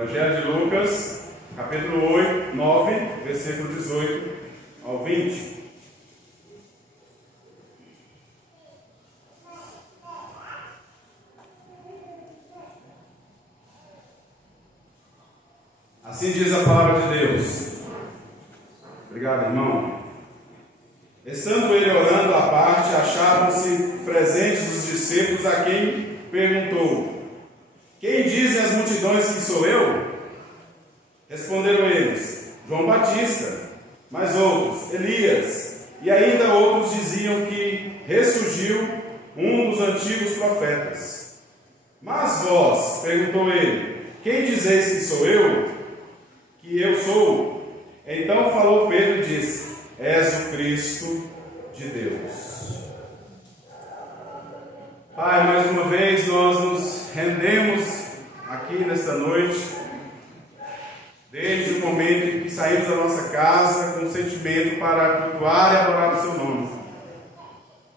Evangelho de Lucas, capítulo 8, 9, versículo 18 ao 20. Assim diz a palavra de Deus. Obrigado, irmão. Estando ele orando à parte, achavam-se presentes os discípulos, a quem perguntou: quem dizem as multidões que sou eu? Responderam eles: João Batista, mas outros, Elias, e ainda outros diziam que ressurgiu um dos antigos profetas. Mas vós, perguntou ele, quem dizeis que sou eu? Que eu sou? Então falou Pedro e disse: és o Cristo de Deus. Pai, mais uma vez nós nos rendemos aqui nesta noite, desde o momento em que saímos da nossa casa com sentimento para cultuar e adorar o seu nome.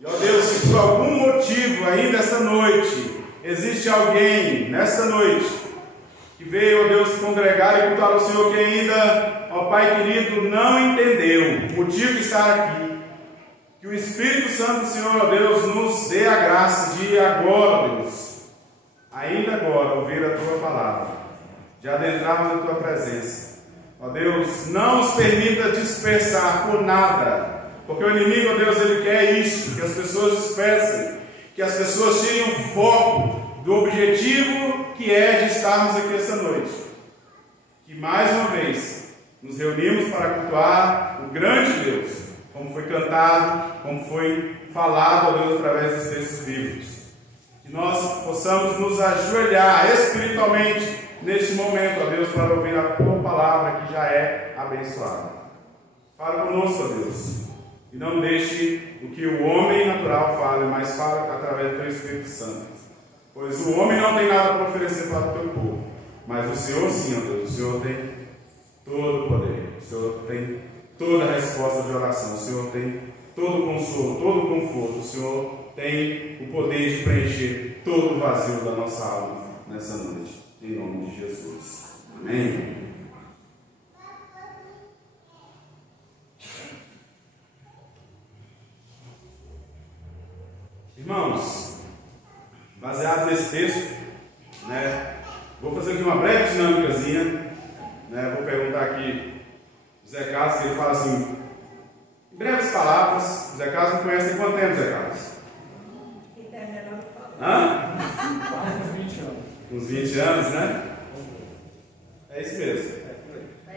E ó Deus, se por algum motivo ainda esta noite existe alguém nesta noite que veio, ó Deus, se congregar e cultuar o Senhor, que ainda, ó Pai querido, não entendeu o motivo de estar aqui, que o Espírito Santo do Senhor, ó Deus, nos dê a graça de agora, ó Deus, ainda agora, ouvir a Tua palavra, de adentrarmos na Tua presença. Ó Deus, não nos permita dispersar por nada, porque o inimigo, ó Deus, ele quer isso, que as pessoas dispersem, que as pessoas tirem o foco do objetivo que é de estarmos aqui esta noite. Que mais uma vez nos reunimos para cultuar o grande Deus, como foi cantado, como foi falado, ó Deus, através dos textos bíblicos. Que nós possamos nos ajoelhar espiritualmente neste momento, ó Deus, para ouvir a Tua palavra que já é abençoada. Fala conosco, ó Deus, e não deixe o que o homem natural fale, mas fala através do Teu Espírito Santo. Pois o homem não tem nada para oferecer para o Teu povo, mas o Senhor sim, ó Deus, o Senhor tem todo o poder, o Senhor tem toda a resposta de oração, o Senhor tem todo o consolo, todo o conforto, o Senhor tem o poder de preencher todo o vazio da nossa alma nessa noite, em nome de Jesus. Amém. Irmãos, baseado nesse texto, vou fazer aqui uma breve dinâmicazinha, vou perguntar aqui o Zé Carlos, que ele fala assim, em breves palavras. O Zé Carlos me conhece há quanto tempo, Zé Carlos? Hã? Uns 20 anos. Uns 20 anos, né? É isso mesmo.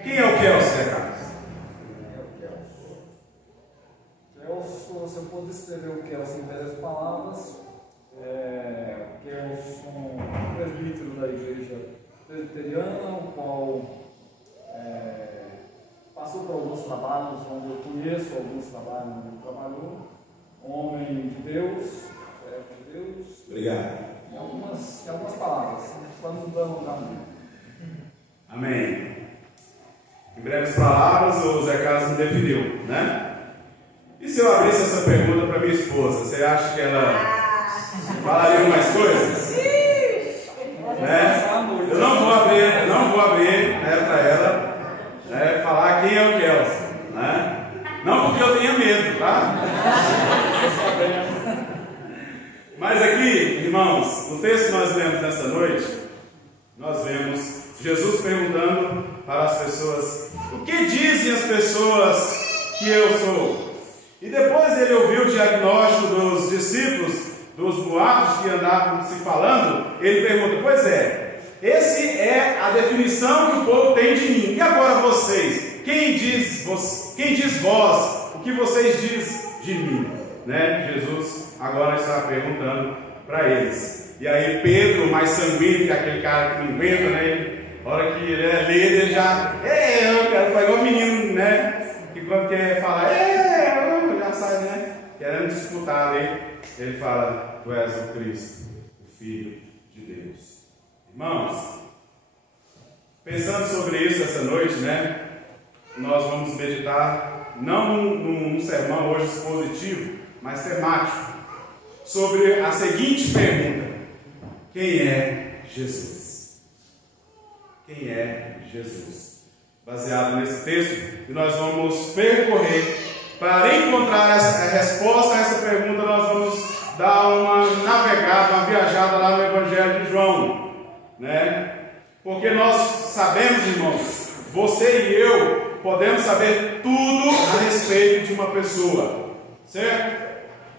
Quem é o Kelso, Zé Carlos? Se eu for descrever o Kelso em breves palavras, que eu sou um presbítero da igreja presbiteriana, o qual passou por alguns trabalhos onde eu conheço alguns trabalhos onde ele trabalhou, homem de Deus, servo de Deus. Obrigado. E algumas palavras, para não dar lugar muito. Amém. Em breves palavras, o Zé Carlos me definiu, né? E se eu abrisse essa pergunta para minha esposa, você acha que ela falaria mais coisas? Eu não vou abrir para ela falar quem é o Kelso, né? Não porque eu tenha medo, tá? Mas aqui, irmãos, no texto que nós lemos nessa noite, nós vemos Jesus perguntando para as pessoas: o que dizem as pessoas que eu sou? E depois ele ouviu o diagnóstico dos discípulos, dos boatos que andavam se falando. Ele pergunta: pois é, esse é a definição que o povo tem de mim. E agora vocês? Quem diz vós? O que vocês dizem de mim? Né? Jesus agora está perguntando para eles. E aí Pedro, mais sanguíneo, que é aquele cara que não aguenta, né? A hora que ele é líder, ele já... eu quero fazer igual o menino, né? Que quando quer falar, já sai, né? Querendo disputar ali. Ele fala: tu és o Cristo, o Filho de Deus. Irmãos, pensando sobre isso essa noite, né? Nós vamos meditar, não num sermão hoje expositivo, mas temático, sobre a seguinte pergunta: quem é Jesus? quem é Jesus. Baseado nesse texto, e nós vamos percorrer para encontrar a resposta a essa pergunta. Nós vamos dar uma navegada, uma viajada lá no Evangelho de João, né? Porque nós sabemos, irmãos, você e eu podemos saber tudo a respeito de uma pessoa, certo?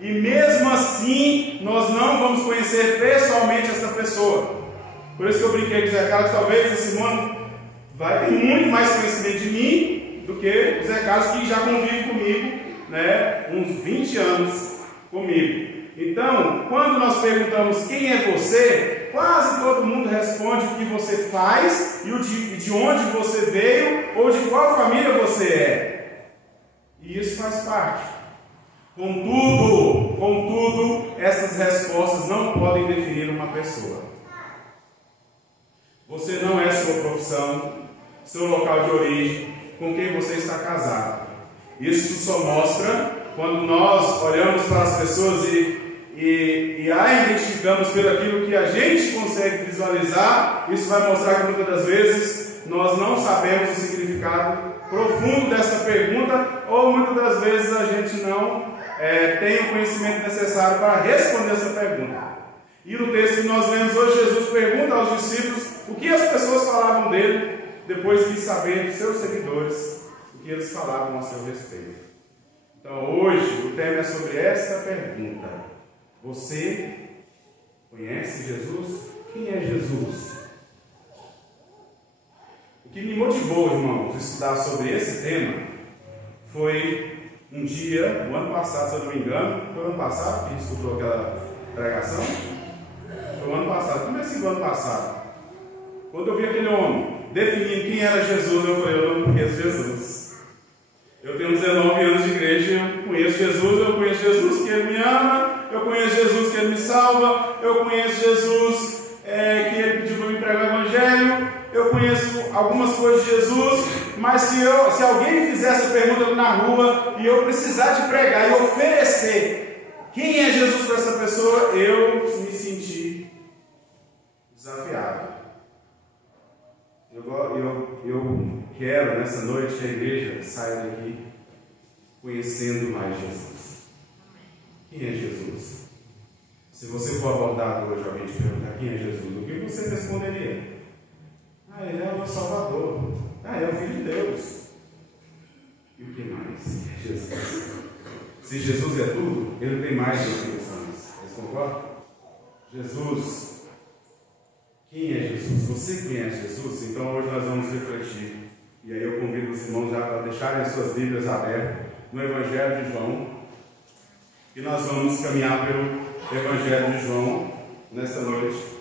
E mesmo assim, nós não vamos conhecer pessoalmente essa pessoa. Por isso que eu brinquei com o Zé Carlos, talvez esse mano vai ter muito mais conhecimento de mim do que o Zé Carlos, que já convive comigo, né, uns 20 anos comigo. Então, quando nós perguntamos quem é você, quase todo mundo responde o que você faz e de onde você veio ou de qual família você é. E isso faz parte. Contudo, essas respostas não podem definir uma pessoa. Você não é sua profissão, seu local de origem, com quem você está casado. Isso só mostra quando nós olhamos para as pessoas e a identificamos pelo aquilo que a gente consegue visualizar. Isso vai mostrar que muitas das vezes nós não sabemos o significado profundo dessa pergunta, ou muitas das vezes a gente não tem o conhecimento necessário para responder essa pergunta. E no texto que nós vemos hoje, Jesus pergunta aos discípulos o que as pessoas falavam dele, depois de saber dos seus seguidores o que eles falavam a seu respeito. Então hoje o tema é sobre essa pergunta: você conhece Jesus? Quem é Jesus? O que me motivou, irmãos, a estudar sobre esse tema foi um dia, no ano passado, se eu não me engano, foi o ano passado que a gente estudou aquela pregação? Foi o ano passado, comecei do ano passado. Quando eu vi aquele homem definindo quem era Jesus, eu falei: eu não conheço Jesus. Eu tenho 19 anos de igreja, eu conheço Jesus que Ele me ama, eu conheço Jesus que Ele me salva, eu conheço Jesus que Ele pediu para me pregar o Evangelho, eu conheço algumas coisas de Jesus, mas se alguém fizer essa pergunta na rua e eu precisar de pregar e oferecer quem é Jesus para essa pessoa, eu me senti desafiado. Eu quero nessa noite que a igreja saia daqui conhecendo mais Jesus. Quem é Jesus? Se você for abordado hoje, alguém te perguntar quem é Jesus, o que você responderia? Ele é o meu Salvador. É o Filho de Deus. E o que mais? É Jesus. Se Jesus é tudo, Ele tem mais definições. Vocês concordam? Jesus. Quem é Jesus? Você conhece Jesus? Então hoje nós vamos refletir. E aí eu convido os irmãos já para deixarem as suas Bíblias abertas no Evangelho de João. E nós vamos caminhar pelo Evangelho de João nessa noite.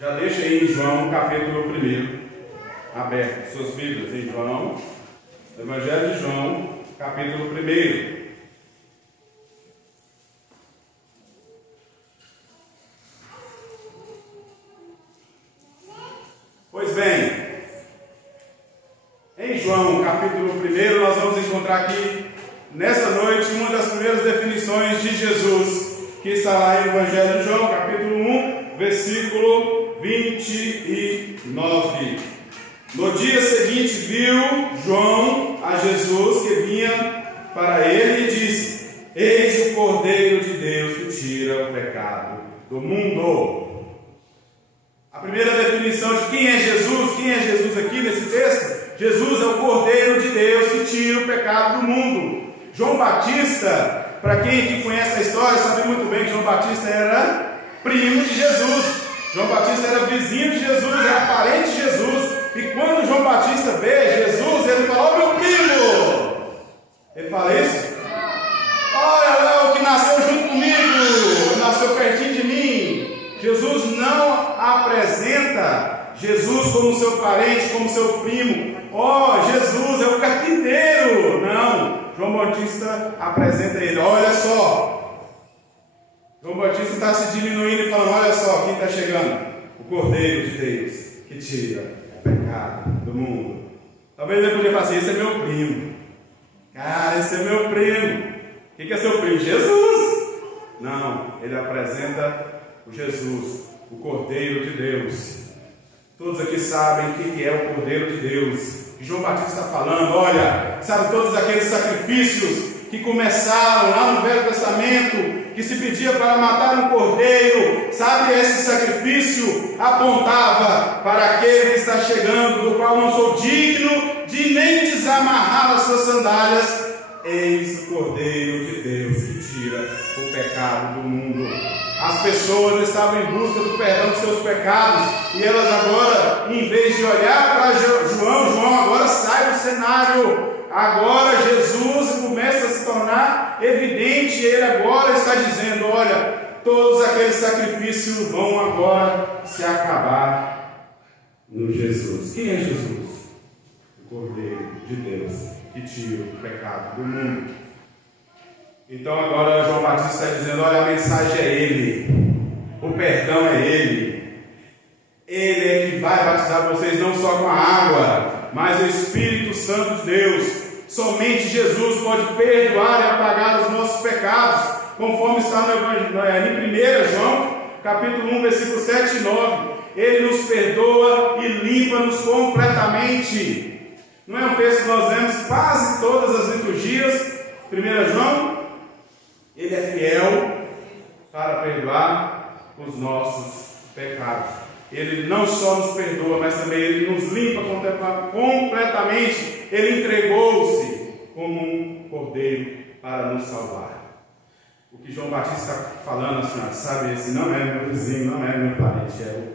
Já deixa aí em João, capítulo 1, aberto. Suas Bíblias em João, Evangelho de João, capítulo 1. Pois bem, em João, capítulo 1, nós vamos encontrar aqui, nessa noite, uma das primeiras definições de Jesus, que está lá em Evangelho de João, capítulo 1, versículo 29. No dia seguinte viu João a Jesus que vinha para ele e disse: eis o Cordeiro de Deus que tira o pecado do mundo. A primeira definição de quem é Jesus aqui nesse texto: Jesus é o Cordeiro de Deus que tira o pecado do mundo. João Batista, para quem aqui conhece a história, sabe muito bem que João Batista era primo de Jesus. João Batista era vizinho de Jesus, era parente de Jesus. E quando João Batista vê Jesus, ele fala: ó, meu primo! Ele fala isso? Olha lá o que nasceu junto comigo, nasceu pertinho de mim. Jesus não apresenta Jesus como seu parente, como seu primo. Ó, Jesus é o carpinteiro. Não, João Batista apresenta ele: olha só. João Batista está se diminuindo e falando: olha só quem está chegando, o Cordeiro de Deus que tira o pecado do mundo. Talvez ele podia falar assim: esse é meu primo. Cara, esse é meu primo. O que é seu primo? Jesus. Não, ele apresenta o Jesus, o Cordeiro de Deus. Todos aqui sabem quem é o Cordeiro de Deus. E João Batista está falando, olha, sabe todos aqueles sacrifícios que começaram lá no Velho Testamento, que se pedia para matar um cordeiro, sabe, esse sacrifício apontava para aquele que está chegando, do qual não sou digno de nem desamarrar as suas sandálias. Eis o Cordeiro de Deus que tira o pecado do mundo. As pessoas estavam em busca do perdão dos seus pecados, e elas agora, em vez de olhar para João agora sai do cenário. Agora Jesus começa a se tornar evidente, ele agora está dizendo, olha, todos aqueles sacrifícios vão agora se acabar no Jesus. Quem é Jesus? O Cordeiro de Deus que tira o pecado do mundo. Então agora João Batista está dizendo, olha, a mensagem é Ele, o perdão é Ele. Ele é que vai batizar vocês não só com a água, mas o Espírito Santo de Deus. Somente Jesus pode perdoar e apagar os nossos pecados, conforme está no Evangelho, em 1 João, capítulo 1, versículo 7 e 9. Ele nos perdoa e limpa-nos completamente. Não é um texto que nós vemos quase todas as liturgias. 1 João, Ele é fiel para perdoar os nossos pecados. Ele não só nos perdoa, mas também Ele nos limpa completamente. Ele entregou-se como um cordeiro para nos salvar. O que João Batista está falando, senhora, sabe, esse não é meu vizinho, não é meu parente, é o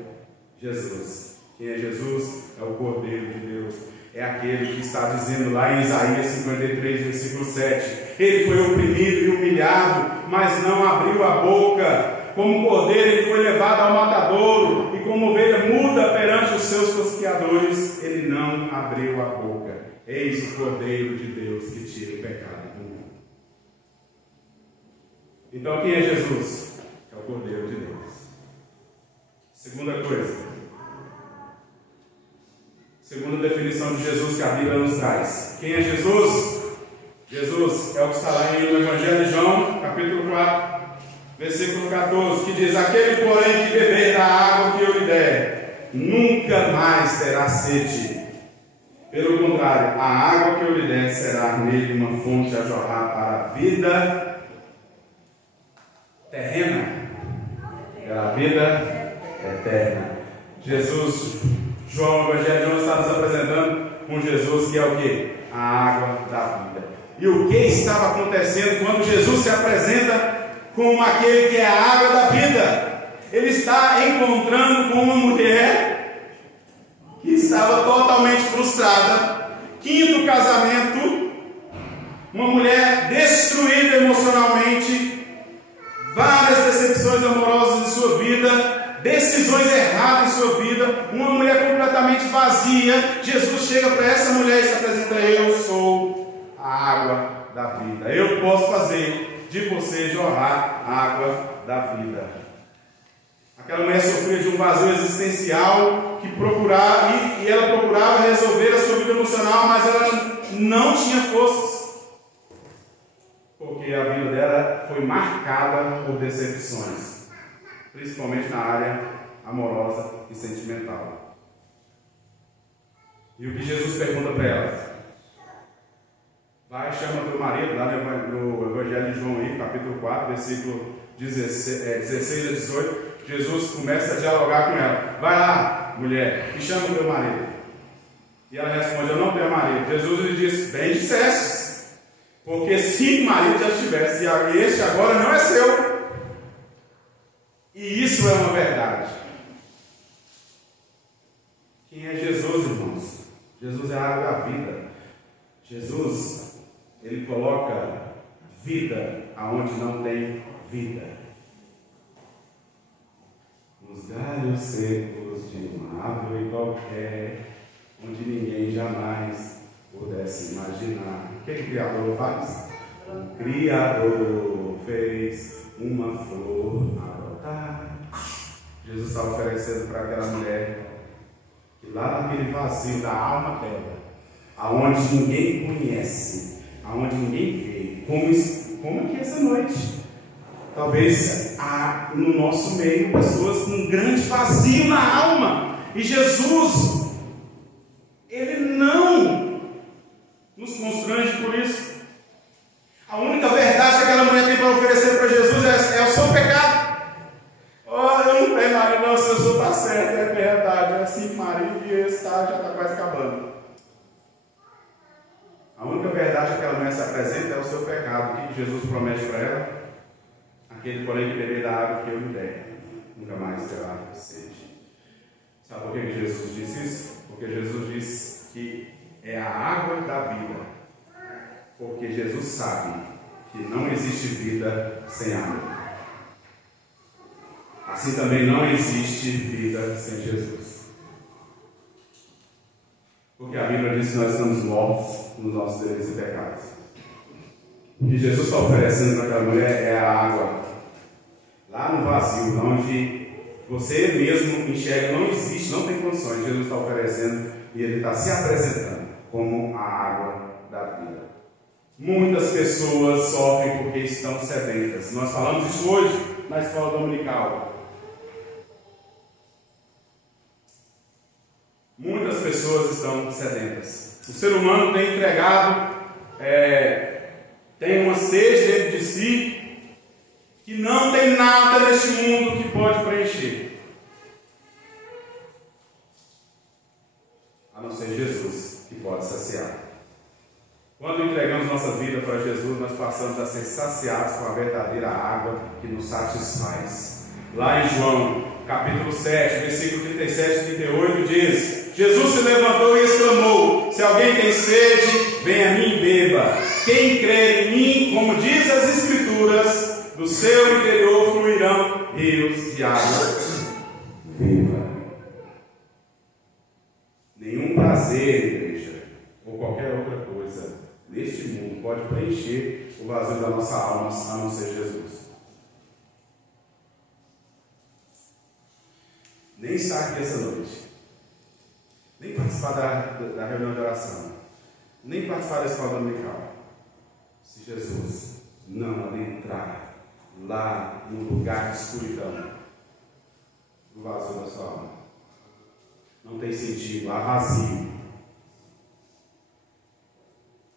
Jesus. Quem é Jesus? É o Cordeiro de Deus. É aquele que está dizendo lá em Isaías 53, versículo 7. Ele foi oprimido e humilhado, mas não abriu a boca. Como cordeiro ele foi levado ao matadouro, e como ovelha muda perante os seus tosqueadores, ele não abriu a boca. Eis o Cordeiro de Deus que tira o pecado do mundo. Então quem é Jesus? É o Cordeiro de Deus. Segunda coisa, segunda definição de Jesus que a Bíblia nos traz. Quem é Jesus? Jesus é o que está lá no Evangelho de João, capítulo 4. Versículo 14, que diz, aquele porém que beber da água que eu lhe der, nunca mais terá sede. Pelo contrário, a água que eu lhe der será nele uma fonte a jorrar para a vida terrena, para a vida eterna. Jesus, João, o Evangelho de João está nos apresentando um Jesus que é o quê? A água da vida. E o que estava acontecendo quando Jesus se apresenta como aquele que é a água da vida? Ele está encontrando com uma mulher que estava totalmente frustrada, quinto casamento, uma mulher destruída emocionalmente, várias decepções amorosas em sua vida, decisões erradas em sua vida, uma mulher completamente vazia. Jesus chega para essa mulher e se apresenta, eu sou a água da vida, eu posso fazer de você jorrar água da vida. Aquela mulher sofria de um vazio existencial que procurava, e ela procurava resolver a sua vida emocional, mas ela não tinha forças, porque a vida dela foi marcada por decepções, principalmente na área amorosa e sentimental. E o que Jesus pergunta para ela? Vai, chama teu marido, lá no Evangelho de João, aí, capítulo 4, versículo 16 a 18. Jesus começa a dialogar com ela. Vai lá, mulher, e chama o teu marido. E ela responde, eu não tenho marido. Jesus lhe disse, bem disseste, porque 5 maridos já tivesse, e este agora não é seu. E isso é uma verdade. Quem é Jesus, irmãos? Jesus é a água da vida. Jesus, Ele coloca vida aonde não tem vida. Nos galhos secos de uma árvore qualquer, onde ninguém jamais pudesse imaginar. O que o Criador faz? O Criador fez uma flor a brotar. Jesus está oferecendo para aquela mulher que lá naquele vazio da alma dela, aonde ninguém conhece, aonde ninguém vê, como aqui essa noite, Talvez há no nosso meio pessoas com um grande vazio na alma. E Jesus, Ele não nos constrange por isso. A única verdade que aquela mulher tem para oferecer para Jesus é o seu pecado. Oh, eu não tenho marido, não, se o senhor está certo, é verdade. É assim, marido, e esse já está quase acabando. A única verdade que aquela mulher se apresenta é o seu pecado. O que Jesus promete para ela? Aquele, porém, que beber da água que eu lhe der, nunca mais terá sede. Sabe por que Jesus disse isso? Porque Jesus disse que é a água da vida. Porque Jesus sabe que não existe vida sem água. Assim também não existe vida sem Jesus. Porque a Bíblia diz que nós estamos mortos nos nossos delitos e pecados. O que Jesus está oferecendo para aquela mulher é a água. Lá no vazio, onde você mesmo enxerga, não existe, não tem condições. Jesus está oferecendo e Ele está se apresentando como a água da vida. Muitas pessoas sofrem porque estão sedentas. Nós falamos isso hoje na escola dominical. Muitas pessoas estão sedentas. O ser humano tem entregado, tem uma sede dentro de si, que não tem nada neste mundo que pode preencher, a não ser Jesus, que pode saciar. Quando entregamos nossa vida para Jesus, nós passamos a ser saciados com a verdadeira água que nos satisfaz. Lá em João, capítulo 7, versículo 37 e 38 diz: Jesus se levantou e exclamou: se alguém tem sede, venha a mim e beba. Quem crê em mim, como diz as Escrituras, do seu interior fluirão rios de água viva. Nenhum prazer, igreja, ou qualquer outra coisa neste mundo pode preencher o vazio da nossa alma, a não ser Jesus. Nem estar aqui essa noite, nem participar da reunião de oração, nem participar da escola dominical, se Jesus não adentrar lá no lugar de escuridão, no vazio da sua alma, não tem sentido, há vazio,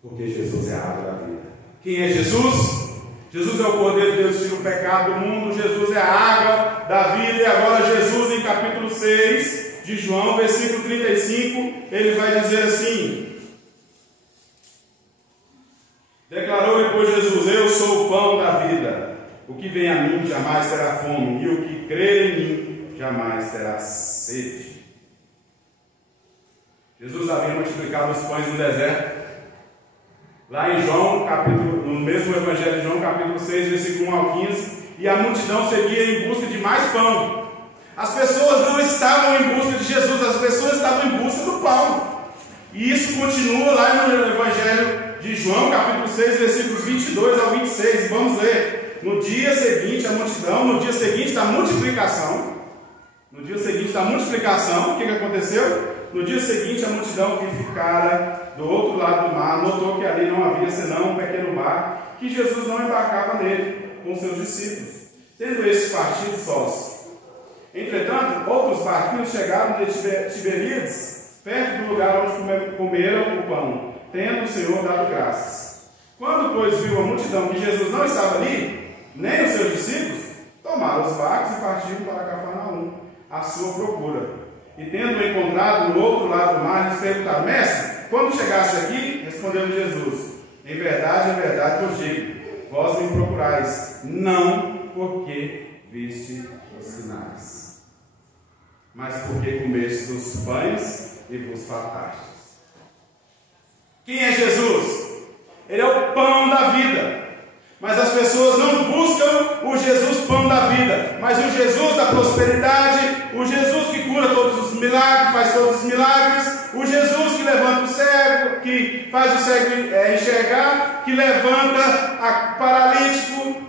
porque Jesus é a água da vida. Quem é Jesus? Jesus é o Cordeiro de Deus que tira o pecado do mundo. Jesus é a água da vida. E agora Jesus, em capítulo 6 de João, versículo 35, ele vai dizer assim: declarou depois Jesus: eu sou o pão da vida. O que vem a mim jamais terá fome, e o que crer em mim jamais terá sede. Jesus havia multiplicado os pães no deserto. Lá em João, no mesmo Evangelho de João, capítulo 6, versículo 1 ao 15, e a multidão seguia em busca de mais pão. As pessoas não estavam em busca de Jesus, as pessoas estavam em busca do pão. E isso continua lá no Evangelho de João, capítulo 6, versículos 22 ao 26. Vamos ler. No dia seguinte, a multidão, no dia seguinte da multiplicação, o que aconteceu? No dia seguinte, a multidão que ficara do outro lado do mar notou que ali não havia senão um pequeno barco, que Jesus não embarcava nele com seus discípulos, tendo estes partido sós. Entretanto, outros barquinhos chegaram de Tiberíades, perto do lugar onde comeram o pão, tendo o Senhor dado graças. Quando, pois, viu a multidão que Jesus não estava ali, nem os seus discípulos, tomaram os barcos e partiram para Cafarnaum, à sua procura. E tendo-o encontrado no outro lado do mar, lhes perguntaram: mestre, quando chegasse aqui? Respondeu-lhe Jesus: em verdade vos digo, vós me procurais, não porque viste os sinais, mas porque comeste dos pães e vos fartastes. Quem é Jesus? Ele é o pão da vida. Mas as pessoas não buscam o Jesus pão da vida, mas o Jesus da prosperidade, o Jesus que cura todos os milagres, faz todos os milagres, o Jesus que levanta o cego, que faz o cego enxergar, que levanta o paralítico.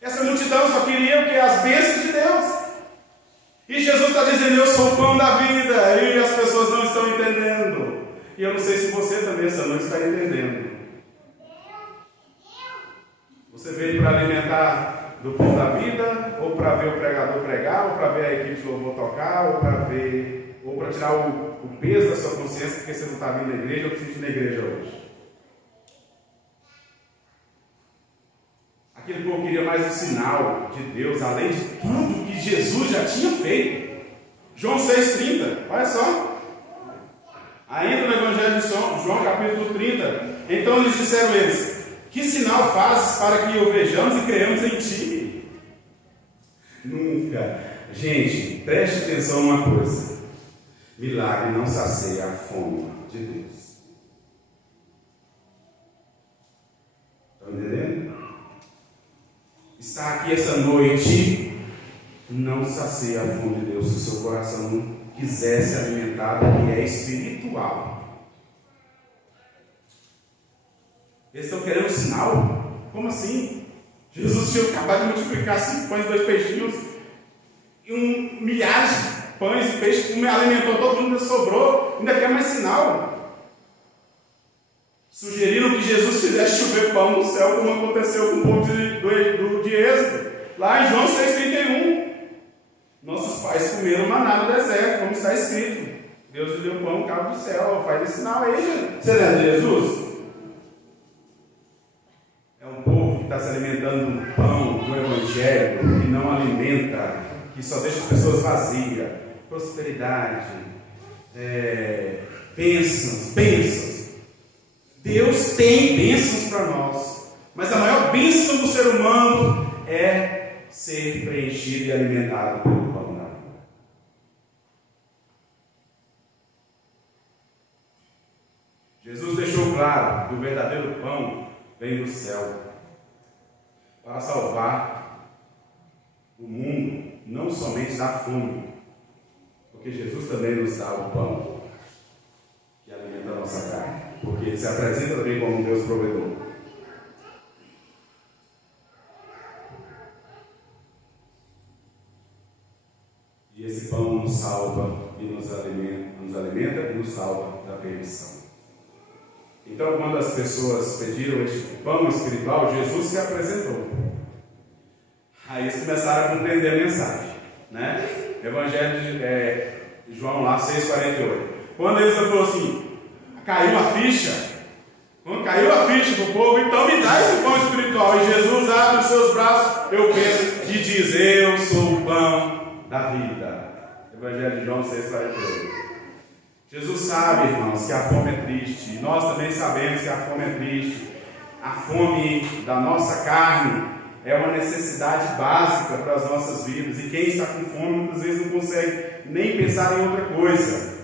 Essa multidão só queria o que? As bênçãos de Deus. E Jesus está dizendo: eu sou o pão da vida, e as pessoas não estão entendendo. E eu não sei se você também essa noite está entendendo. Você veio para alimentar do Pão da Vida, ou para ver o pregador pregar, ou para ver a equipe de louvor tocar, ou para tirar o peso da sua consciência porque você não está vindo na igreja ou precisa ir na igreja hoje. Aquele povo queria mais um sinal de Deus, além de tudo que Jesus já tinha feito. João 6,30, olha só. Ainda no Evangelho de João, capítulo 30. Então lhes disseram eles: que sinal fazes para que o vejamos e creamos em ti? Nunca. Gente, preste atenção numa coisa: milagre não sacia a fome de Deus. Estão entendendo? Estar aqui essa noite não sacia a fome de Deus se o seu coração não quiser se alimentar do que é espiritual. Eles estão querendo sinal? Como assim? Jesus tinha acabado de multiplicar 5 pães e 2 peixinhos e milhares de pães e peixes, alimentou todo mundo, sobrou, ainda quer mais sinal. Sugeriram que Jesus fizesse chover pão no céu, como aconteceu com o povo de Êxodo, lá em João 6,31. Nossos pais comeram maná no deserto, como está escrito. Deus lhe deu pão, cabo do céu. Faz esse sinal aí, gente. Você lembra de Jesus? É um povo que está se alimentando do pão do Evangelho, que não alimenta, que só deixa as pessoas vazias. Prosperidade, bênçãos. Deus tem bênçãos para nós, mas a maior bênção do ser humano é ser preenchido e alimentado pelo pão da vida. Jesus deixou claro que o verdadeiro pão vem do céu para salvar o mundo, não somente da fome, porque Jesus também nos dá o pão que alimenta a nossa carne, porque Ele se apresenta também como um Deus provedor. E esse pão nos salva e nos alimenta e nos salva da perdição. Então, quando as pessoas pediram este pão espiritual, Jesus se apresentou. Aí eles começaram a compreender a mensagem, né? Evangelho de João lá, 6,48. Quando eles falaram assim, caiu a ficha. Quando caiu a ficha para o povo, então me dá esse pão espiritual. E Jesus abre os seus braços, eu penso, e diz: eu sou o pão da vida. Evangelho de João 6,48. Jesus sabe, irmãos, que a fome é triste. E nós também sabemos que a fome é triste. A fome da nossa carne é uma necessidade básica para as nossas vidas. E quem está com fome muitas vezes não consegue nem pensar em outra coisa.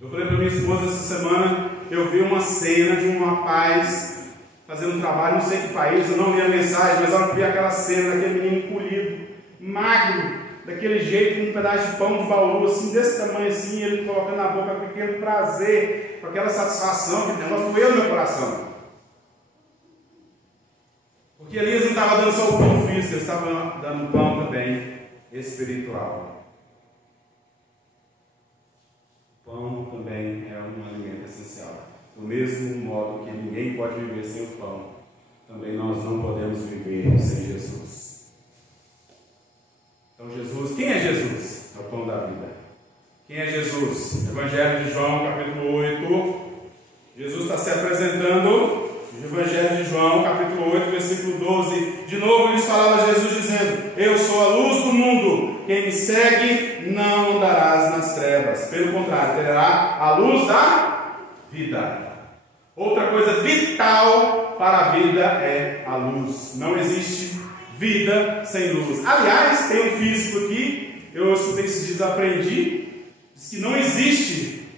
Eu falei para minha esposa essa semana, eu vi uma cena de um rapaz fazendo um trabalho, não sei que país, eu não li a mensagem, mas eu vi aquela cena daquele menino encolhido, magro, daquele jeito, com um pedaço de pão de bauru, assim, desse tamanho assim, ele colocando na boca com aquele prazer, com aquela satisfação, que negócio doeu no meu coração. Porque ali eles não estavam dando só o pão físico, eles estavam dando pão também espiritual. O pão também é um alimento essencial. Do mesmo modo que ninguém pode viver sem o pão, também nós não podemos viver sem Jesus. Então Jesus, quem é Jesus? É o pão da vida. Quem é Jesus? Evangelho de João, capítulo 8. Jesus está se apresentando. Evangelho de João, capítulo 8, versículo 12. De novo lhes falava Jesus dizendo: eu sou a luz do mundo. Quem me segue não andarás nas trevas. Pelo contrário, terá a luz da vida. Outra coisa vital para a vida é a luz. Não existe vida sem luz. Aliás, tem um físico aqui, eu estudei esses dias, aprendi, diz que não existe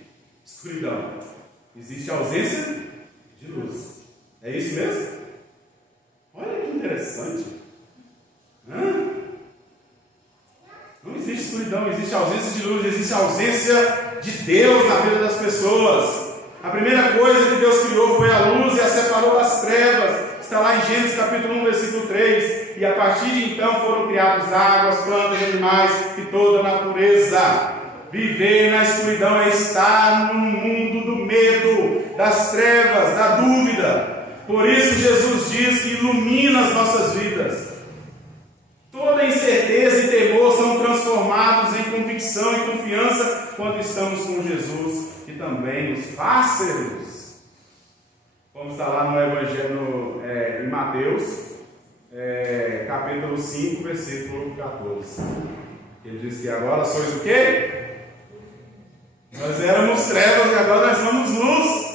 escuridão, existe ausência de luz. É isso mesmo? Olha que interessante. Não existe escuridão, existe ausência de luz, existe ausência de Deus na vida das pessoas. A primeira coisa que Deus criou foi a luz e a separou das trevas. Está lá em Gênesis capítulo 1, versículo 3. E a partir de então foram criadas águas, plantas, animais e toda a natureza. Viver na escuridão é estar no mundo do medo, das trevas, da dúvida. Por isso Jesus diz que ilumina as nossas vidas. quando estamos com Jesus, que também nos faz ser luz. Vamos estar lá no Evangelho, em Mateus, capítulo 5, versículo 14. Ele diz que agora sois o quê? Nós éramos trevas e agora nós somos luz.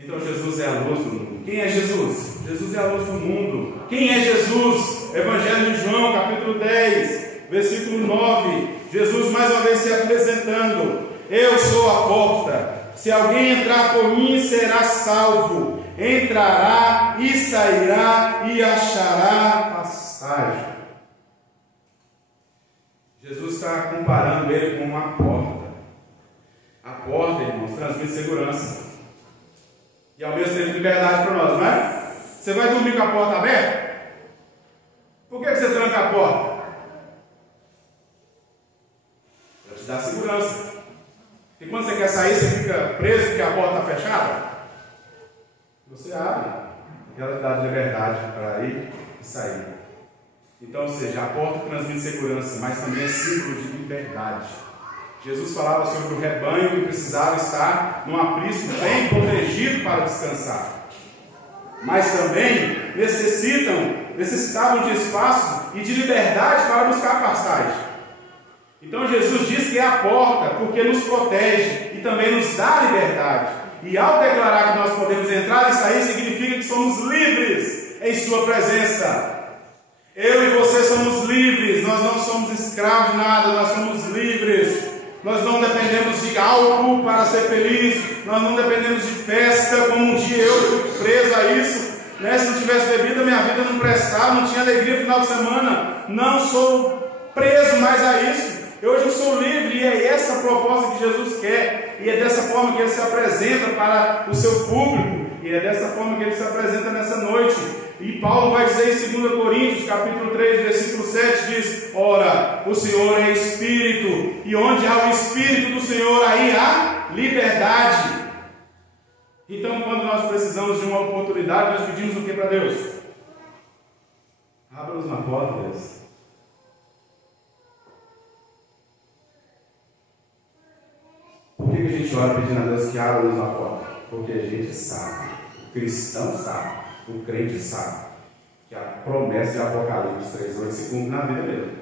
Então Jesus é a luz do mundo. Quem é Jesus? Jesus é a luz do mundo. Quem é Jesus? Evangelho de João, capítulo 10, versículo 9. Jesus mais uma vez se apresentando. Eu sou a porta. Se alguém entrar por mim, será salvo. Entrará e sairá e achará pastagem. Jesus está comparando ele com uma porta. A porta, irmãos, transmite segurança. E ao mesmo tempo liberdade para nós, não é? Você vai dormir com a porta aberta? Por que você tranca a porta? Para te dar segurança. E quando você quer sair, você fica preso porque a porta está fechada? Você abre. Ela te dá liberdade para ir e sair. Então, ou seja, a porta transmite segurança, mas também é símbolo de liberdade. Jesus falava sobre o rebanho que precisava estar num aprisco bem protegido para descansar. Mas também necessitavam de espaço e de liberdade para buscar pastagem. Então Jesus diz que é a porta porque nos protege e também nos dá liberdade. E ao declarar que nós podemos entrar e sair, significa que somos livres em sua presença. Eu e você somos livres, nós não somos escravos de nada, nós somos livres. Nós não dependemos de álcool para ser feliz, nós não dependemos de festa, como um dia eu fui preso a isso, né? Se não tivesse bebida, minha vida não prestava, não tinha alegria no final de semana. Não sou preso mais a isso. Hoje eu sou livre e é essa a proposta que Jesus quer, e é dessa forma que ele se apresenta para o seu público, e é dessa forma que ele se apresenta nessa noite. E Paulo vai dizer em 2 Coríntios, capítulo 3, versículo 7, diz: ora, o Senhor é Espírito, e onde há o Espírito do Senhor, aí há liberdade. Então, quando nós precisamos de uma oportunidade, nós pedimos o que para Deus? Abra-nos na porta, Deus. Por que a gente ora pedindo a Deus que abra-nos na porta? Porque a gente sabe, o cristão sabe, o crente sabe que a promessa de Apocalipse 3:8 se cumpre na vida dele.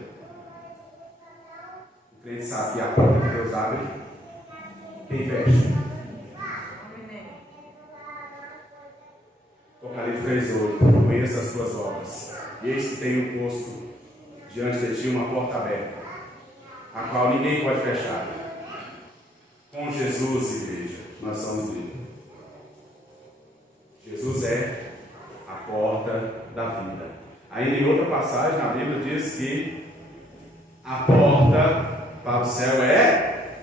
O crente sabe que a porta que Deus abre, quem fecha? Apocalipse 3:8: conheça as tuas obras, e eis que tenho posto diante de ti uma porta aberta, a qual ninguém pode fechar. Com Jesus, igreja, nós somos livres. Jesus é a porta da vida. Ainda em outra passagem na Bíblia diz que a porta para o céu é,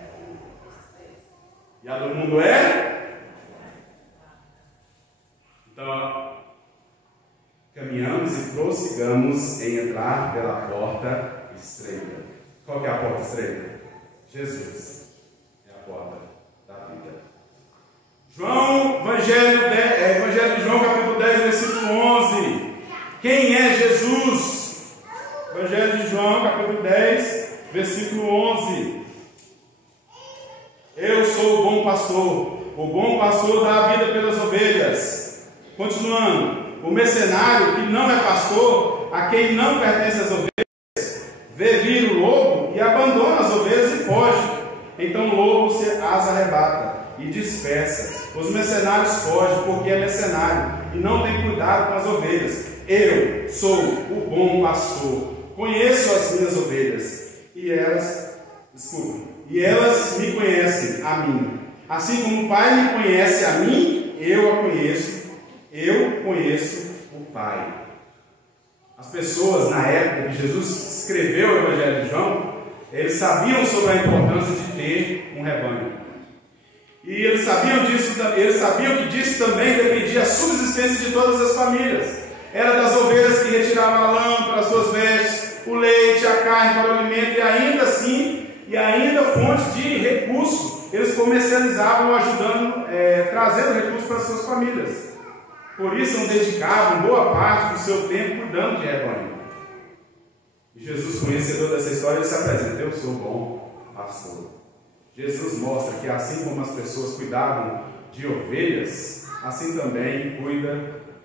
e a do mundo é. Então, caminhamos e prossigamos em entrar pela porta estreita. Qual que é a porta estreita? Jesus é a porta da vida. Evangelho de João, capítulo 10, versículo 11. Quem é Jesus? Evangelho de João, capítulo 10, versículo 11. Eu sou o bom pastor dá a vida pelas ovelhas. Continuando, o mercenário que não é pastor, a quem não pertence as ovelhas, vê vir o lobo e abandona as ovelhas e foge. Então o lobo as arrebata e dispersa. Os mercenários fogem porque é mercenário e não tem cuidado com as ovelhas. Eu sou o bom pastor, conheço as minhas ovelhas e elas me conhecem a mim. Assim como o Pai me conhece a mim, eu conheço o Pai. As pessoas na época que Jesus escreveu o Evangelho de João, eles sabiam sobre a importância de ter um rebanho. E eles sabiam que disso também dependia a subsistência de todas as famílias. Era das ovelhas que retiravam a lã para as suas vestes, o leite, a carne para o alimento, e ainda fonte de recurso. Eles comercializavam, ajudando, trazendo recursos para as suas famílias. Por isso, não dedicavam boa parte do seu tempo cuidando de rebanho. E Jesus, conhecedor dessa história, ele se apresenta: eu sou bom pastor. Jesus mostra que assim como as pessoas cuidavam de ovelhas, assim também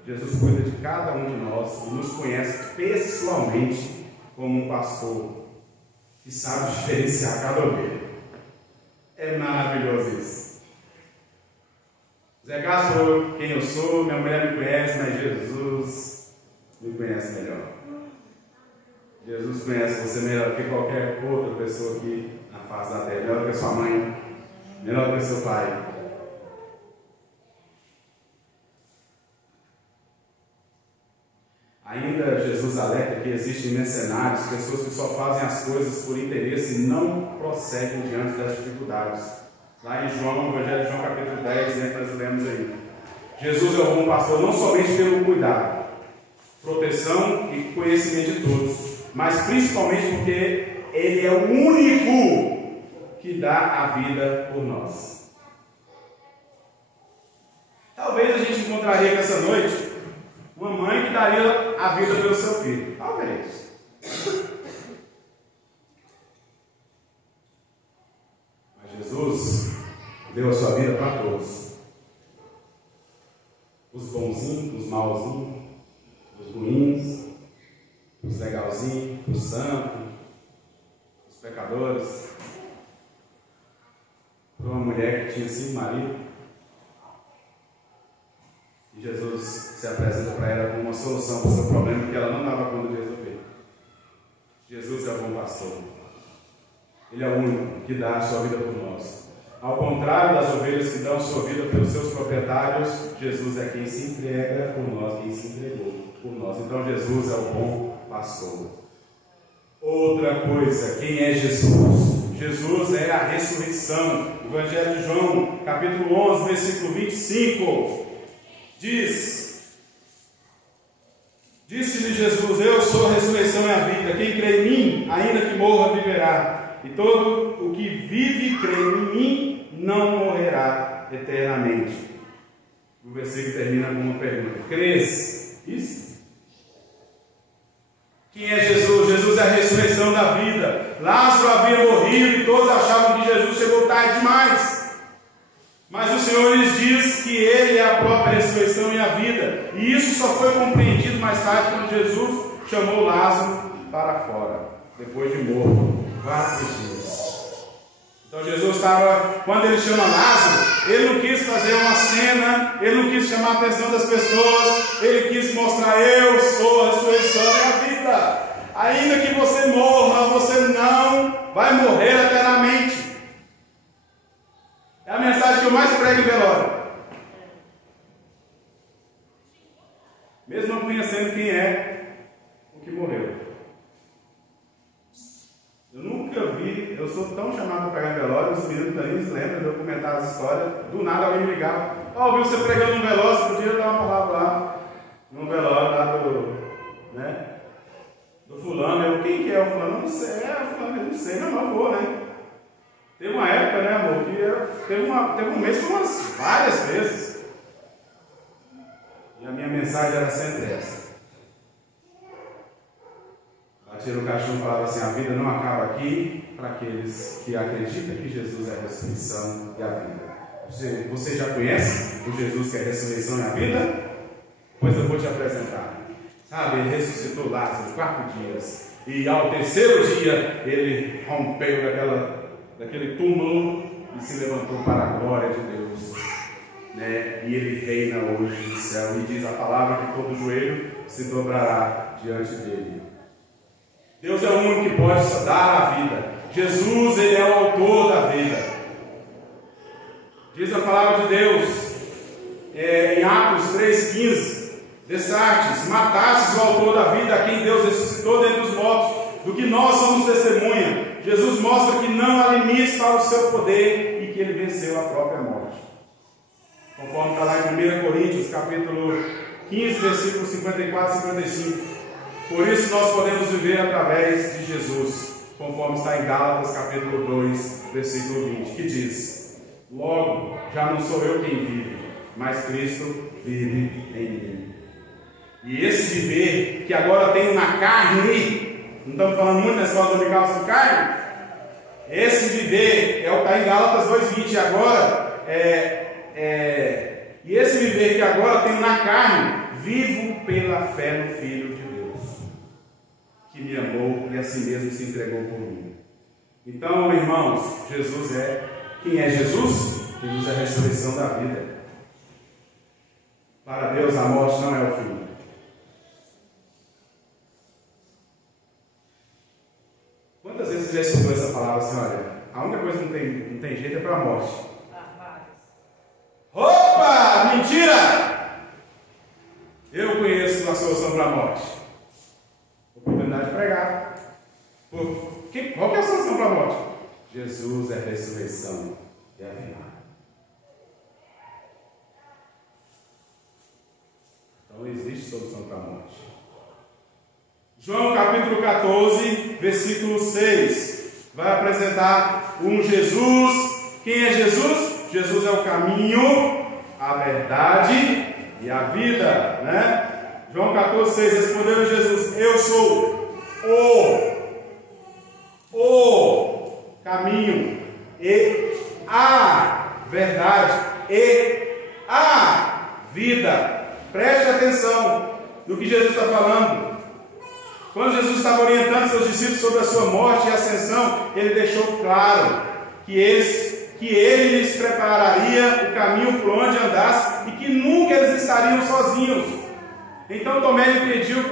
Jesus cuida de cada um de nós e nos conhece pessoalmente como um pastor que sabe diferenciar cada ovelha. É maravilhoso isso. Zé Castro falou quem eu sou, minha mulher me conhece, mas Jesus me conhece melhor. Jesus conhece você melhor que qualquer outra pessoa aqui na face da terra, melhor que a sua mãe, melhor que o seu pai. Ainda Jesus alerta que existem mercenários, pessoas que só fazem as coisas por interesse e não prosseguem diante das dificuldades. Lá em João, no Evangelho de João, capítulo 10, né, nós lemos aí. Jesus é o bom pastor não somente pelo cuidado, proteção e conhecimento de todos, mas principalmente porque Ele é o único que dá a vida por nós. Talvez a gente encontraria nessa noite uma mãe que daria a vida pelo seu filho. Talvez. Mas Jesus deu a sua vida para todos. Os bonzinhos, os mauzinhos, os ruins, os legalzinhos, os santos, os pecadores. Para uma mulher que tinha 5 maridos. E Jesus se apresenta para ela como uma solução para o seu problema que ela não dava conta de resolver. Jesus é o bom pastor. Ele é o único que dá a sua vida por nós. Ao contrário das ovelhas que dão sua vida pelos seus proprietários, Jesus é quem se entrega por nós, quem se entregou por nós. Então Jesus é o bom pastor. Outra coisa, quem é Jesus? Jesus é a ressurreição. Evangelho de João, capítulo 11, versículo 25. Disse-lhe Jesus: eu sou a ressurreição e a vida. Quem crê em mim, ainda que morra, viverá. E todo o que vive e crê em mim não morrerá eternamente. O versículo termina com uma pergunta: crês isso? Quem é Jesus? Jesus é a ressurreição da vida. Lázaro havia morrido e todos achavam que Jesus chegou tarde demais. Mas o Senhor lhes diz que Ele é a própria ressurreição e a vida. E isso só foi compreendido mais tarde quando Jesus chamou Lázaro para fora, depois de morto 4 dias. Então Jesus estava, quando Ele chama Lázaro, Ele não quis fazer uma cena, Ele não quis chamar a atenção das pessoas, Ele quis mostrar: eu sou a ressurreição e a vida. Ainda que você morra, você não vai morrer eternamente. É a mensagem que eu mais prego em velório. Mesmo não conhecendo quem é o que morreu. Eu nunca vi, eu sou tão chamado para pregar em velório, os meninos também se lembram de eu comentar as histórias, do nada alguém me ligava: ouviu você pregando no velório, você podia dar uma palavra lá, no velório lá do fulano. Eu: quem que é o fulano? Não sei, o fulano, eu não sei, não vou, né? Teve uma época, né, amor, que teve um mês, foi umas várias vezes. E a minha mensagem era sempre essa. Batia no caixão e falava assim: a vida não acaba aqui para aqueles que acreditam que Jesus é a ressurreição e a vida. Você já conhece o Jesus que é a ressurreição e a vida? Pois eu vou te apresentar. Sabe, Ele ressuscitou Lázaro 4 dias. E ao 3º dia, Ele rompeu daquele túmulo e se levantou para a glória de Deus, né? E Ele reina hoje no céu, e diz a palavra que todo joelho se dobrará diante dele. Deus é o único que pode dar a vida. Jesus, Ele é o autor da vida. Diz a palavra de Deus em Atos 3,15: Desastes, matastes o autor da vida, a quem Deus ressuscitou dentre os mortos, do que nós somos testemunha. Jesus mostra que não há limites para o seu poder e que Ele venceu a própria morte. Conforme está lá em 1 Coríntios, capítulo 15, versículos 54 e 55. Por isso nós podemos viver através de Jesus, conforme está em Gálatas, capítulo 2, versículo 20, que diz: logo, já não sou eu quem vive, mas Cristo vive em mim. E esse viver que agora tenho na carne, não estamos falando muito na escola dominical sobre carne, Esse viver é o que está em Gálatas 2,20 agora. E esse viver que agora tenho na carne, vivo pela fé no Filho de Deus, que me amou e a si mesmo se entregou por mim. Então, irmãos, Jesus é... Quem é Jesus? Jesus é a ressurreição da vida. Para Deus a morte não é o fim. Quantas vezes você já escutou essa palavra assim, olha, a única coisa que não tem jeito é para a morte? Opa! Mentira! Eu conheço uma solução para a morte. Oportunidade de pregar. Qual que é a solução para a morte? Jesus é a ressurreição e a vida. Então existe solução para a morte. João capítulo 14, versículo 6. Vai apresentar um Jesus. Quem é Jesus? Jesus é o caminho, a verdade e a vida, né? João 14, 6. Respondeu Jesus: eu sou o caminho e a verdade e a vida. Preste atenção no que Jesus está falando. Quando Jesus estava orientando seus discípulos sobre a sua morte e ascensão, ele deixou claro que ele lhes prepararia o caminho por onde andasse e que nunca eles estariam sozinhos. Então Tomé lhe pediu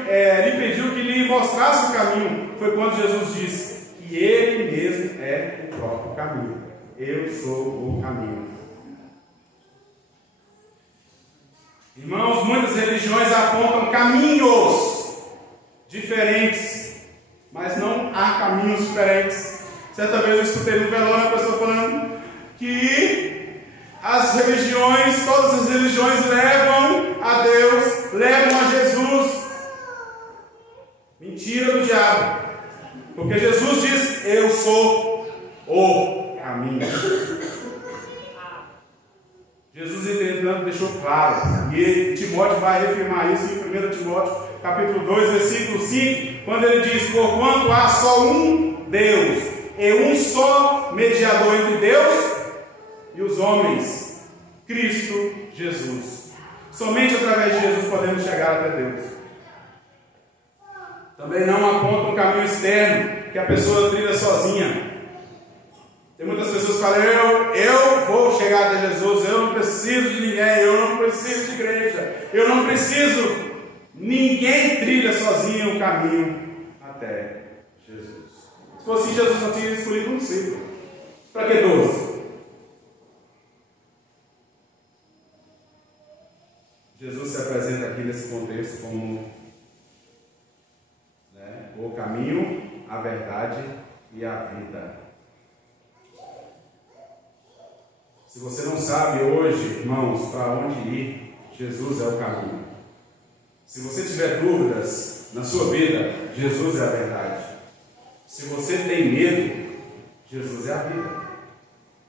que lhe mostrasse o caminho. Foi quando Jesus disse que ele mesmo é o próprio caminho. Eu sou o caminho. Irmãos, muitas religiões apontam caminhos diferentes, mas não há caminhos diferentes. Certa vez eu escutei no velório uma pessoa falando que todas as religiões levam a Deus, levam a Jesus. Mentira do diabo, porque Jesus diz: eu sou o caminho. Jesus então deixou claro, e Timóteo vai reafirmar isso em 1 Timóteo capítulo 2, versículo 5, quando ele diz: porquanto há só um Deus e um só mediador entre Deus e os homens, Cristo Jesus. Somente através de Jesus podemos chegar até Deus. Também não aponta um caminho externo que a pessoa trilha sozinha. Tem muitas pessoas que falam: eu vou chegar até Jesus, eu não preciso de ninguém, eu não preciso de igreja, eu não preciso. Ninguém trilha sozinho o caminho até Jesus. Se fosse Jesus, não tinha escolhido um discípulo. Para que 12? Jesus se apresenta aqui nesse contexto como o caminho, a verdade e a vida. Se você não sabe hoje, irmãos, para onde ir, Jesus é o caminho. Se você tiver dúvidas na sua vida, Jesus é a verdade. Se você tem medo, Jesus é a vida.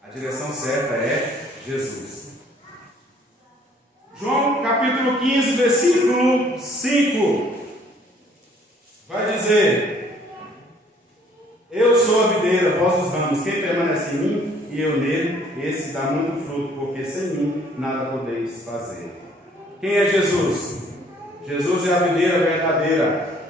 A direção certa é Jesus. João capítulo 15, versículo 5 vai dizer: eu sou a videira, vós os ramos. Quem permanece em mim e eu nele, esse dá muito fruto, porque sem mim nada podeis fazer. Quem é Jesus? Jesus é a videira verdadeira.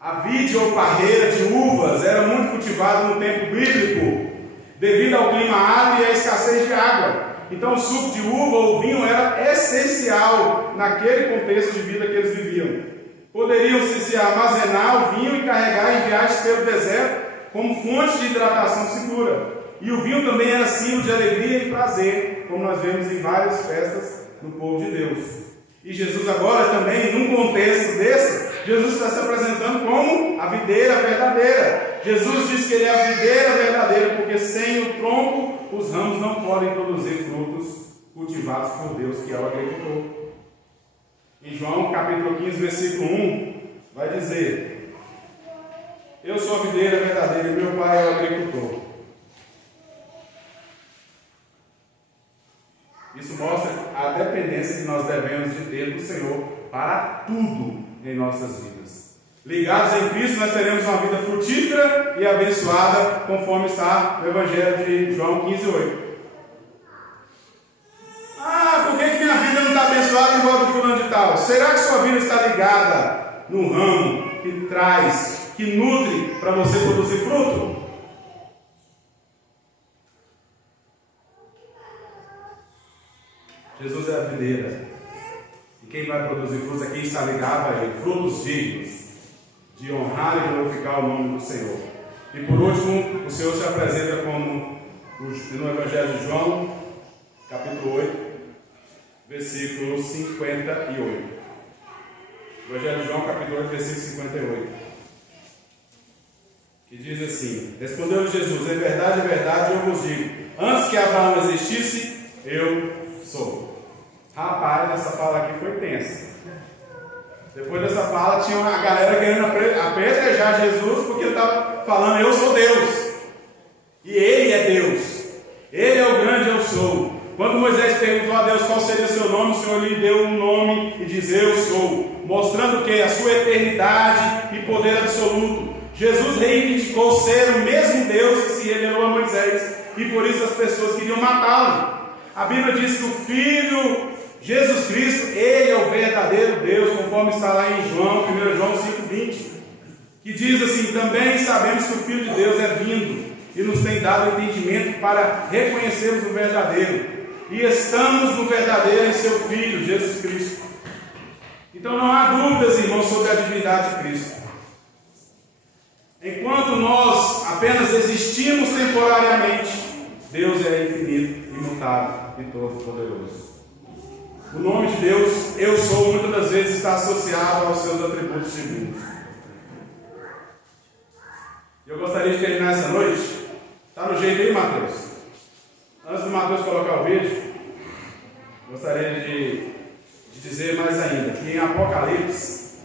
A vide ou parreira de uvas era muito cultivada no tempo bíblico, devido ao clima árido e à escassez de água. Então o suco de uva ou vinho era essencial naquele contexto de vida que eles viviam. Poderiam se armazenar o vinho e carregar em viagens pelo deserto como fonte de hidratação segura. E o vinho também era símbolo de alegria e prazer, como nós vemos em várias festas do povo de Deus. E Jesus agora também, num contexto desse, Jesus está se apresentando como a videira verdadeira. Jesus diz que ele é a videira verdadeira, porque sem o tronco, os ramos não podem produzir frutos cultivados por Deus, que é o agricultor. Em João capítulo 15, versículo 1, vai dizer: eu sou a videira verdadeira e meu pai é o agricultor. Isso mostra a dependência que nós devemos de ter do Senhor para tudo em nossas vidas. Ligados em Cristo, nós teremos uma vida frutífera e abençoada, conforme está no Evangelho de João 15:8. Ah, por que minha vida não está abençoada igual a do fulano de tal? Será que sua vida está ligada no ramo que traz, que nutre para você produzir fruto? Jesus é a videira. E quem vai produzir frutos é quem está ligado a Ele. Frutos dignos de honrar e glorificar o nome do Senhor. E por último, o Senhor se apresenta como no Evangelho de João, capítulo 8, versículo 58. Evangelho de João, capítulo 8, versículo 58. Que diz assim: respondeu Jesus, em verdade, eu vos digo, antes que Abraão existisse, eu sou. Rapaz, essa fala aqui foi tensa. Depois dessa fala, tinha uma galera querendo apedrejar Jesus, porque ele estava falando, eu sou Deus. E Ele é Deus. Ele é o grande eu sou. Quando Moisés perguntou a Deus qual seria o seu nome, o Senhor lhe deu um nome e diz, eu sou. Mostrando que a sua eternidade e poder absoluto. Jesus reivindicou ser o mesmo Deus que se revelou a Moisés. E por isso as pessoas queriam matá-lo. A Bíblia diz que o Filho Jesus Cristo, Ele é o verdadeiro Deus, conforme está lá em João, 1 João 5,20, que diz assim, também sabemos que o Filho de Deus é vindo e nos tem dado entendimento para reconhecermos o verdadeiro, e estamos no verdadeiro em seu Filho, Jesus Cristo. Então não há dúvidas, irmãos, sobre a divindade de Cristo. Enquanto nós apenas existimos temporariamente, Deus é infinito, imutável e todo-poderoso. O nome de Deus, eu sou, muitas das vezes está associado aos seus atributos divinos. Eu gostaria de terminar essa noite. Está no jeito aí, Mateus? Antes do Mateus colocar o vídeo, gostaria de dizer mais ainda, que em Apocalipse,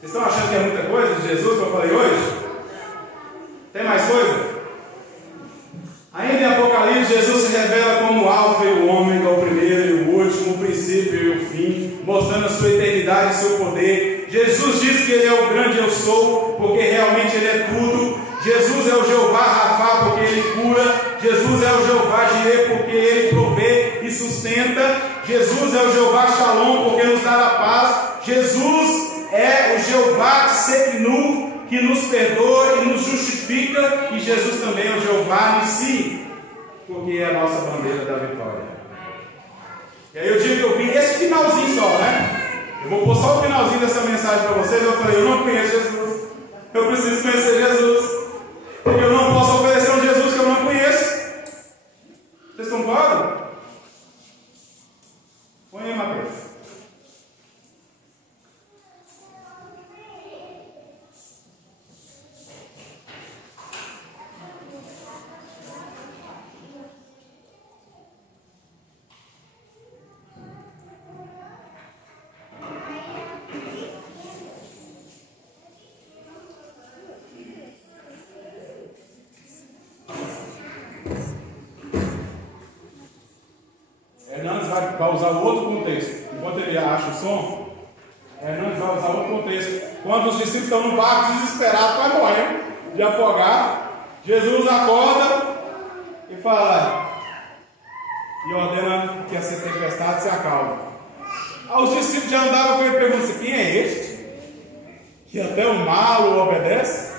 vocês estão achando que é muita coisa de Jesus que eu falei hoje? Tem mais coisa? Ainda em Apocalipse, Jesus se revela como o Alfa e o Ômega, o primeiro e o último, o princípio e o fim, mostrando a sua eternidade e seu poder. Jesus diz que Ele é o grande eu sou, porque realmente Ele é tudo. Jesus é o Jeová Rafá, porque Ele cura. Jesus é o Jeová Jireh, porque Ele provê e sustenta. Jesus é o Jeová Shalom, porque nos dá a paz. Jesus é o Jeová Tsidkenu, que nos perdoa e nos justifica, e Jesus também é o Jeová Nissi, porque é a nossa bandeira da vitória. E aí eu digo que eu vim esse finalzinho só, né? Eu vou pôr só o finalzinho dessa mensagem para vocês. Eu falei, eu não conheço Jesus, eu preciso conhecer Jesus, porque eu não posso oferecer um Jesus que eu não conheço. Vocês concordam? Põe aí, Mateus. Vai usar o outro contexto. Enquanto ele acha o som, Hernandes vai usar outro contexto. Quando os discípulos estão no barco desesperados, vai morrer de afogar, Jesus acorda e fala, e ordena que essa tempestade se acalme. Os discípulos já andavam com ele perguntando assim, quem é este? Que até o mar o obedece?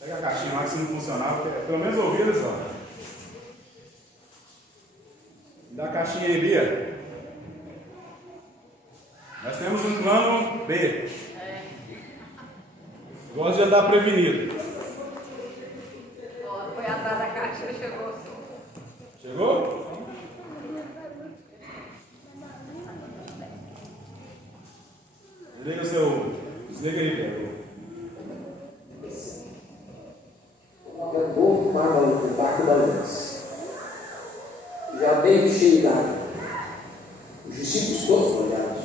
Pega a caixinha lá que se não funcionava, pelo menos ouviram só. Dá a caixinha aí, Bia. Nós temos um plano B. Gosto de andar prevenido. Foi atrás da caixa, chegou. Chegou? Desliga o seu. Desliga aí, Bia. O novo mar do barco da luz. Já veio cheio d'água. Os discípulos todos olhados,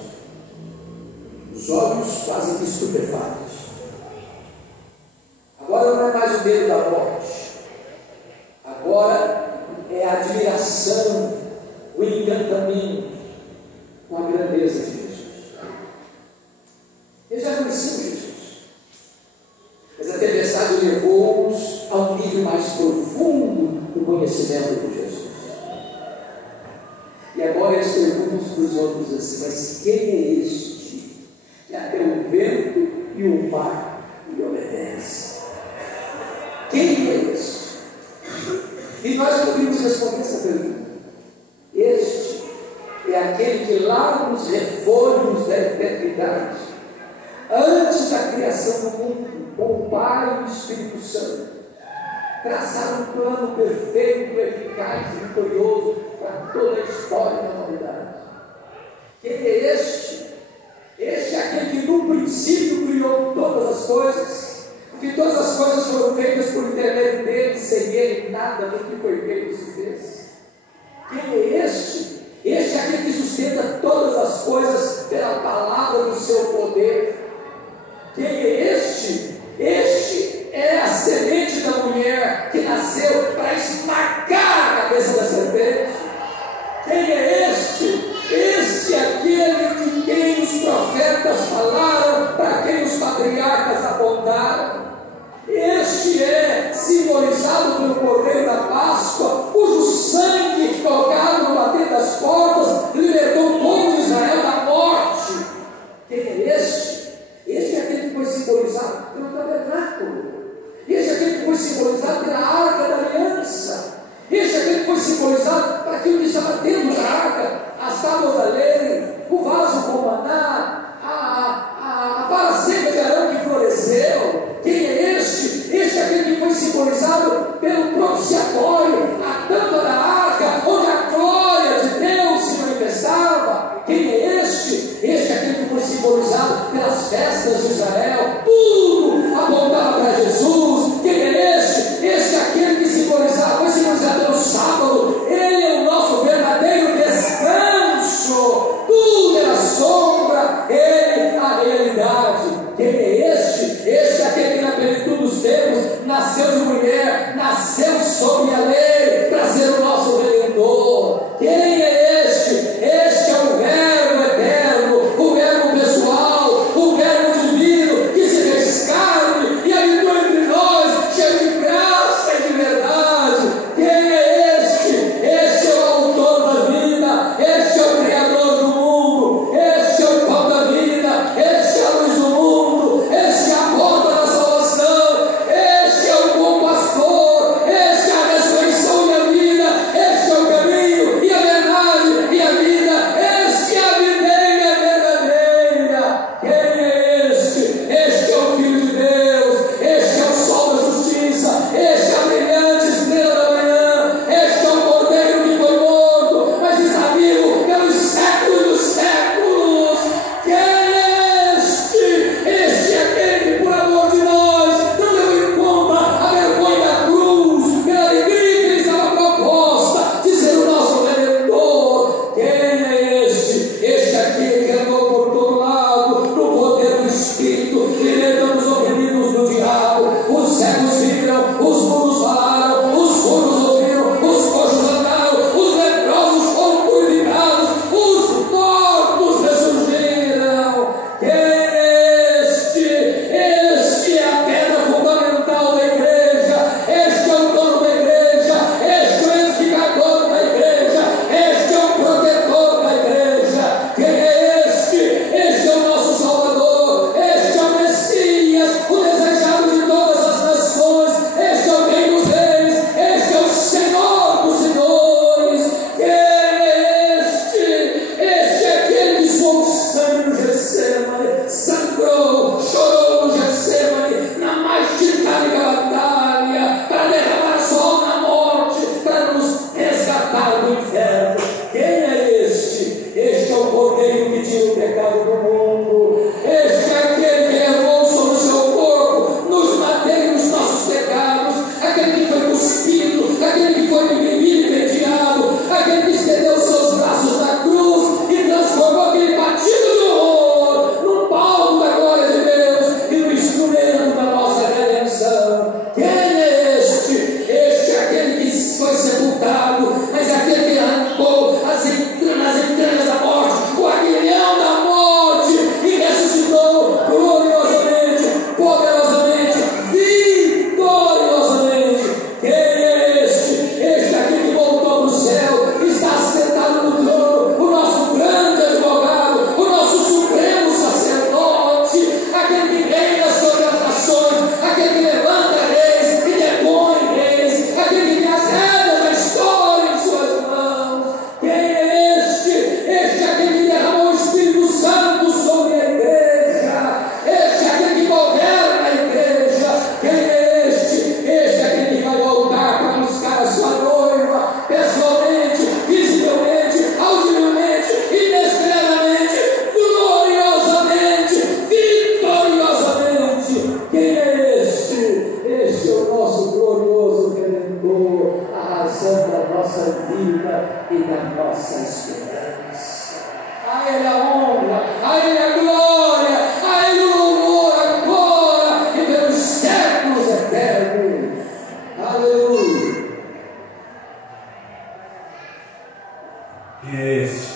os olhos quase que estupefatos. Agora não é mais o medo da morte, agora é a admiração, o encantamento com a grandeza de Jesus. Eles já conheciam Jesus, mas a tempestade levou-os a um nível mais profundo do conhecimento de Jesus. E agora eles perguntam para os outros assim: mas quem é este que até o vento e o mar lhe obedecem? Quem é este? E nós podemos responder essa pergunta. Este é aquele que lá nos refúgios da eternidade, antes da criação do mundo, com o Pai e o Espírito Santo, traçaram um plano perfeito, eficaz e vitorioso para toda a história da humanidade. Quem é este? Este é aquele que no princípio criou todas as coisas, porque todas as coisas foram feitas por intermédio dele, sem ele nada do que foi feito se fez. Quem é este? Este é aquele que sustenta todas as coisas pela palavra do seu poder. Quem é este? Este é a semente da mulher que nasceu para esmagar a cabeça da serpente. Quem é este? Este é aquele de quem os profetas falaram, para quem os patriarcas apontaram. Este é simbolizado pelo Cordeiro da Páscoa, cujo sangue colocado no bater das portas libertou o povo de Israel da morte. Quem é este? Este é aquele que foi simbolizado pelo tabernáculo. Este é aquele que foi simbolizado pela arca da aliança. Este é aquele que foi simbolizado para aquilo que estava dentro da arca: as tábuas da lei, o vaso com maná, a vara seca de Arão que floresceu. Quem é este? Este é aquele que foi simbolizado pelo propiciatório, a tampa da arca, onde a glória nossa esperança. A Ele a honra, a Ele a glória, a Ele o louvor agora e pelos séculos eternos. Aleluia. Quem é este?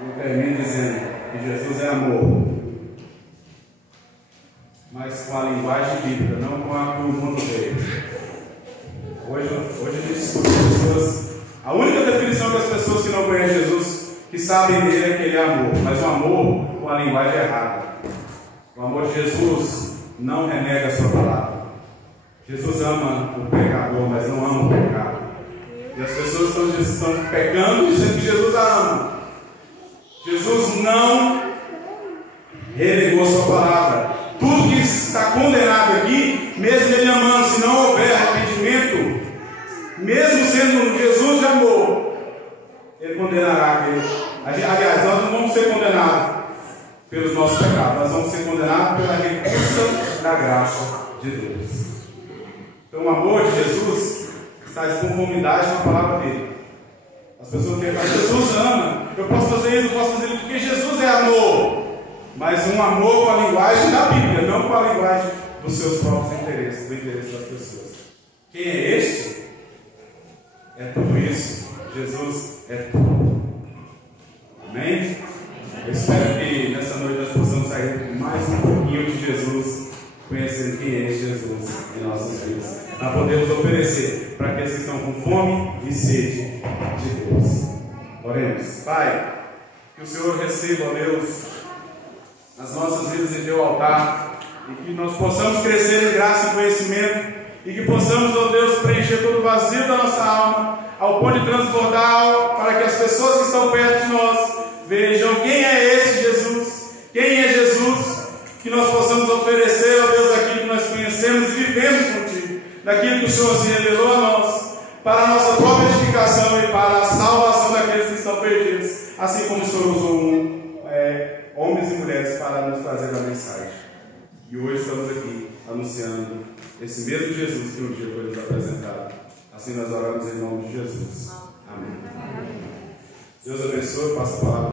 Eu termino dizendo que Jesus é amor, mas com a linguagem bíblica, não com a que o mundo veio. Hoje a gente escuta pessoas, a única definição das pessoas que não conhecem Jesus, que sabem dele, é que ele é amor, mas o amor com a linguagem errada. O amor de Jesus não renega a sua palavra. Jesus ama o pecador, mas não ama o pecado. E as pessoas estão pecando dizendo que Jesus a ama. Jesus não renegou sua palavra. Tudo que está condenado aqui, mesmo ele amando, se não houver arrependimento, mesmo sendo Jesus de amor, ele condenará aquele. Aliás, nós não vamos ser condenados pelos nossos pecados, nós vamos ser condenados pela recurso da graça de Deus. Então o amor de Jesus está de conformidade com a palavra dele. As pessoas querem falar, Jesus ama, eu posso fazer isso, eu posso fazer isso, porque Jesus é amor. Mas um amor com a linguagem da Bíblia, não com a linguagem dos seus próprios interesses, do interesse das pessoas. Quem é este? É tudo isso. Jesus é tudo. Amém? Eu espero que nessa noite nós possamos sair com mais um pouquinho de Jesus, conhecendo quem é Jesus em nossas vidas. Nós podemos oferecer para aqueles que estão com fome e sede de Deus. Oremos. Pai, que o Senhor receba, ó Deus, as nossas vidas em teu altar, e que nós possamos crescer em graça e conhecimento, e que possamos, ó Deus, preencher todo o vazio da nossa alma, ao ponto de transbordar, para que as pessoas que estão perto de nós vejam quem é esse Jesus, quem é Jesus, que nós possamos oferecer, ó Deus, aquilo que nós conhecemos e vivemos contigo, daquilo que o Senhor se revelou a nós, para a nossa própria edificação e para a salvação daqueles que estão perdidos, assim como o Senhor usou homens e mulheres para nos trazer a mensagem. E hoje estamos aqui anunciando esse mesmo Jesus que um dia foi nos apresentado. Assim nós oramos em nome de Jesus. Amém. Deus abençoe, passa a palavra.